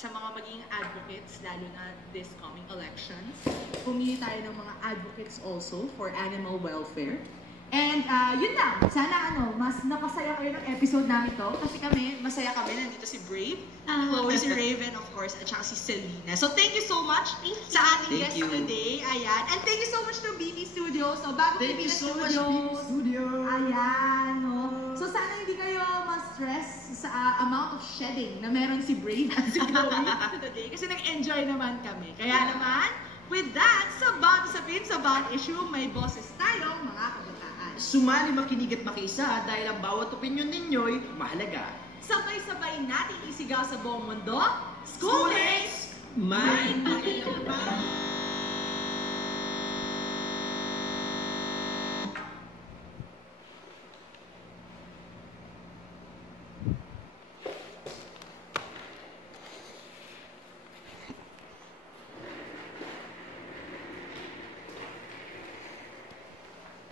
sa mga maging advocates, lalo na this coming elections. Pumili tayo ng mga advocates also for animal welfare. And yun lang, sana mas napasaya kayo ng episode namin to. Kasi masaya kami, nandito si Brave, Chloe, si Raven, of course, at saka si Selena. So thank you so much sa ating guest today. Ayan. And thank you so much to BB Studios. So bago BB Studios. Ayan, no. So sana hindi kayo ma-stress sa amount of shedding na meron si Brave at si Chloe today. Kasi nag-enjoy naman kami. Kaya naman, with that, sa bawat usapin, sa bawat issue, may boses tayong mga kabataan. Sumali, makinig at makiisa dahil ang bawat opinyon ninyo'y mahalaga. Sabay-sabay natin isigaw sa buong mundo. School Days! May